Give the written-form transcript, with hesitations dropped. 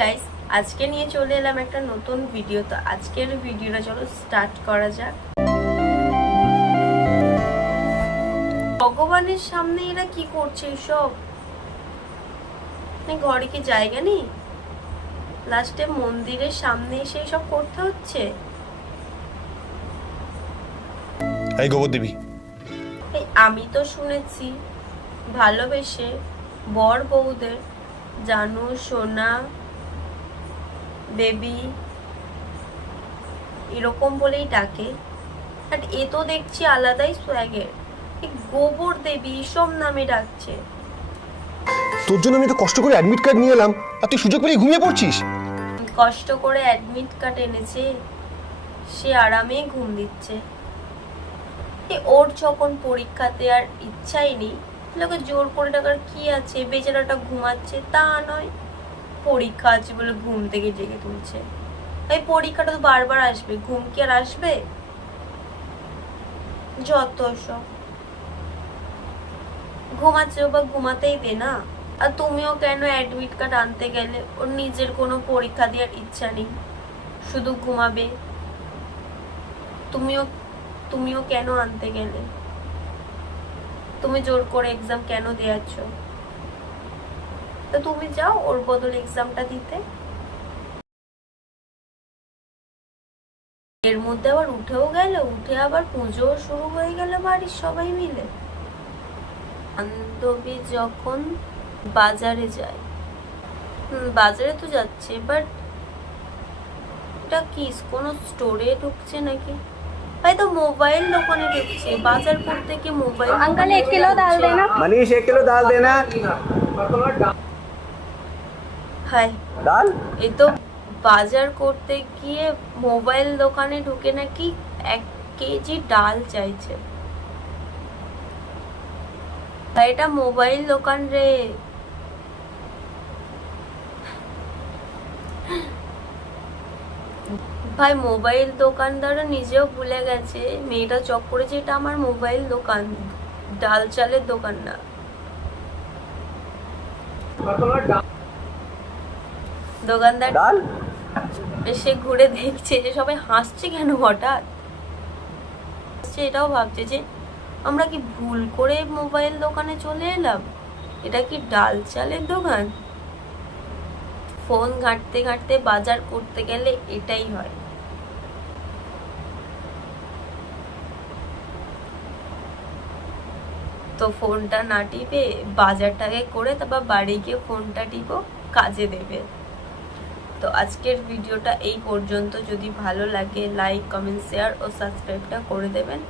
Guys, আজকে নিয়ে চলে এলাম একটা নতুন ভিডিও। তো আজকের ভিডিওটা চলো স্টার্ট করা যাক। ভগবানের সামনে এরা কি করছে সব? ঘরে কি জায়গা নেই? লাস্টে মন্দিরের সামনে এসে সব করতে হচ্ছে। এই গোবর দেবী, আমি তো শুনেছি ভালোবেসে বর বউদের জানু, সোনা, বেবি এরকম বলেই ডাকে। আর এ তো দেখছি আলাদাই সোয়াগের। গোবর দেবী সব নামে ডাকছে। তোর জন্য আমি তো কষ্ট করে অ্যাডমিট কার্ড নিয়ে এলাম আর তুই সুযোগ পেলে ঘুমিয়ে পড়ছিস। কষ্ট করে অ্যাডমিট কার্ড এনেছে, সে আরামে ঘুম দিচ্ছে। ওর যখন পরীক্ষাতে আর ইচ্ছাই নেই, লোকে জোর করে ডাকার কি আছে? বেচারাটা ঘুমাচ্ছে, তা নয় পরীক্ষা আছে বলে ঘুম থেকে জেগে তুলছে। এই পরীক্ষাটা তো বারবার আসবে, ঘুম কি আর আসবে? যত সব ঘুমাচ্ছে বা ঘুমাতেই দে না। আর তুমিও কেন অ্যাডমিট কার্ড আনতে গেলে? ওর নিজের কোনো পরীক্ষা দেওয়ার ইচ্ছা নেই, শুধু ঘুমাবে। তুমিও কেন আনতে গেলে? তুমি জোর করে এক্সাম কেন দেয়াচ্ছ? তো তুমি যাও ওর বদলে এক্সামটা দিতে। এর মধ্যে আবার উঠেও গেল, উঠে আবার পুজো শুরু হয়ে গেল বাড়ির সবাই মিলে। বান্ধবী যখন বাজারে যায়, বাজারে তো যাচ্ছে, বাট এটা কি কোনো স্টোরে ঢুকছে নাকি? ভাই তো মোবাইল দোকানে ঢুকছে, বাজার করতে কি মোবাইল? अंकल 1 किलो दाल देना। मनीष 1 किलो दाल देना। হাই, दाल এই তো বাজার করতে গিয়ে মোবাইল দোকানে ঢুকে নাকি 1 কেজি ডাল চাইছে। ভাই এটা মোবাইল দোকান রে। ভাই মোবাইল দোকানদারও নিজেও ভুলে গেছে, মেয়েটা চক করেছে এটা আমার মোবাইল দোকান, ডাল চালের দোকান না। দোকানদার दाल এসে ঘুরে দেখছে যে সবাই হাসছে কেন হঠাৎ। এটাও ভাবছে যে আমরা কি ভুল করে মোবাইল দোকানে চলে এলাম, এটা কি ডাল চালের দোকান? ফোন ঘাঁটতে ঘাঁটতে বাজার করতে গেলে এটাই হয়। তো ফোনটা না টিপে বাজারটাকে করে তারপর বাড়ি গিয়ে ফোনটা টিপো, কাজে দেবে। তো আজকের ভিডিওটা এই পর্যন্ত। যদি ভালো লাগে লাইক, কমেন্ট, শেয়ার ও সাবস্ক্রাইবটা করে দেবেন।